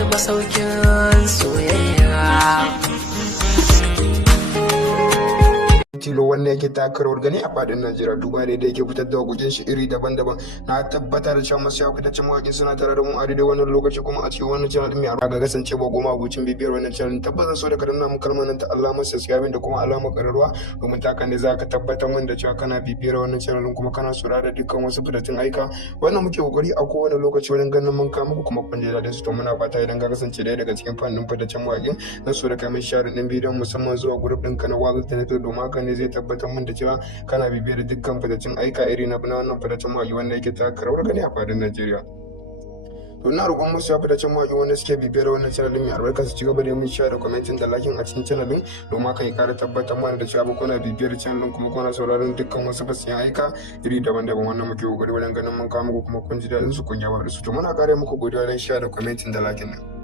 wani masaukin soyayya. Tilo wanda yake taka rawar gani a fadin Najeriya duba da yake fitar da wakokin shi iri daban-daban. Na tabbatar da cewa masu fitaccen mawaƙi suna tare da mu a daidai wannan lokaci kuma a cikin wannan channel mai arba ga kasance ba goma abucin bibiyar wannan channel tabbata so da ka danna mun kalmar nan ta alamar subscribe da kuma alamar ƙararrawa domin ta ne za ka tabbatar min da cewa kana bibiyar wannan channel kuma kana saurara da dukkan wasu fitattun aika wannan muke kokari a kowane lokaci wajen ganin mun kawo muku kuma kun ji daɗin su to muna fata idan ka kasance ɗaya daga cikin fannin fitaccen mawaƙin na so da kai mai share ɗin bidiyon musamman zuwa group ɗinka na waƙar da na domin haka ne zai tabbatar min da cewa kana bibiyar dukkan fitaccen aika iri na wannan fitaccen mawaƙi wanda yake taka rawar gani a fadin Najeriya. To na roƙon musu fitaccen mawaƙi wanda suke bibiyar wannan channel mai albarka su ci gaba da mun share da commenting da liking a cikin channel din domin haka ya kara tabbatar mana da cewa kuna bibiyar channel din kuma kuna sauraron dukkan wasu fasiyan aika iri daban-daban wannan muke kokari wajen ganin mun kawo muku kuma kun ji daɗin su kun yaba da su to muna kare muku godiya don share da commenting da liking nan.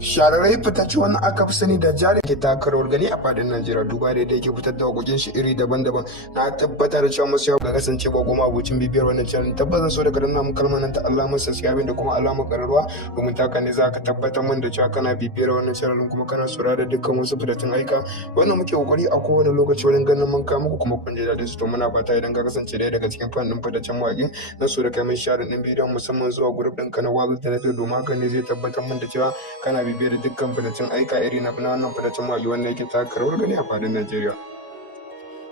Shararrai fitacce wannan aka fi sani da Jari ke taka rawar gani a fadin Najeriya duba da yake fitar da wakokin shi iri daban-daban. Na tabbatar da cewa masu yawa ga kasance ba goma abucin bibiyar wannan channel tabbata so da ka danna mun kalmar nan ta alamar subscribe da kuma alamar ƙararrawa domin taka ne za ka tabbatar min da cewa kana bibiyar wannan channel kuma kana saurara da dukkan wasu fitattun aika wannan muke kokari a kowane lokaci wajen ganin mun kawo muku kuma kun ji daɗin su to muna fata idan ka kasance ɗaya daga cikin fannin fitaccen mawaƙin na so da kai mai share ɗin bidiyon musamman zuwa group ɗinka na waƙar da na domin haka ne zai tabbatar min da cewa kana bibiyar dukkan fitaccen aika iri na wannan fitaccen mawaƙi wanda yake taka rawar gani a fadin Najeriya.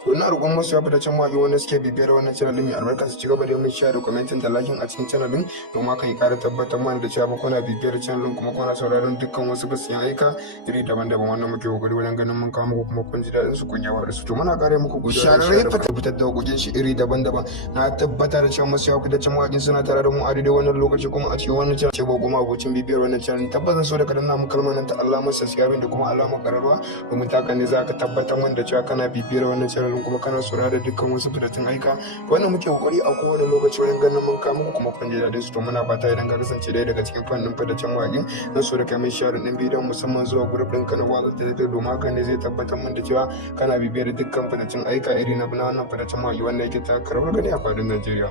Ina roƙon masu ya fitaccen mawaƙi wanda suke bibiyar wannan channel mai albarka su ci gaba da mun share da commenting da liking a cikin channel din domin haka ya ƙara tabbatar mana da cewa kuna bibiyar channel kuma kuna sauraron dukkan wasu fasiyan aika iri daban-daban wannan muke kokari wajen ganin mun kawo muku kuma kun ji daɗin su kun yawa da su to muna ƙara muku godiya shararrai fitar da wakokin shi iri daban-daban. Na tabbatar da cewa masu ya fitaccen mawaƙi suna tare da mu a daidai wannan lokaci kuma a cikin wannan channel ce ba goma abocin bibiyar wannan channel tabbata so da ka danna mun kalmar nan ta alamar subscribe da kuma alamar ƙararrawa domin ta ne za ka tabbatar min da cewa kana bibiyar wannan channel kuma kana saurara da dukkan wasu fitattun aika wannan muke kokari a kowane lokaci wajen ganin mun kawo muku kuma kun ji daɗin su to muna fata idan ka kasance ɗaya daga cikin fannin fitaccen mawaƙin na so da kai mai share ɗin bidiyon musamman zuwa group ɗinka na waƙar da ta domin haka ne zai tabbatar min da cewa kana bibiyar dukkan fitaccen aika iri na wannan fitaccen mawaƙi wanda yake taka rawar gani a fadin Najeriya.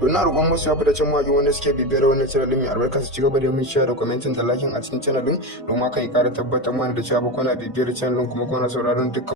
To na roƙon musu fitaccen mawaƙi wanda suke bibiyar wannan channel mai albarka su ci gaba da mun share da commenting da liking a cikin channel din domin haka ya ƙara tabbatar mana da cewa kuna bibiyar channel kuma kuna sauraron dukkan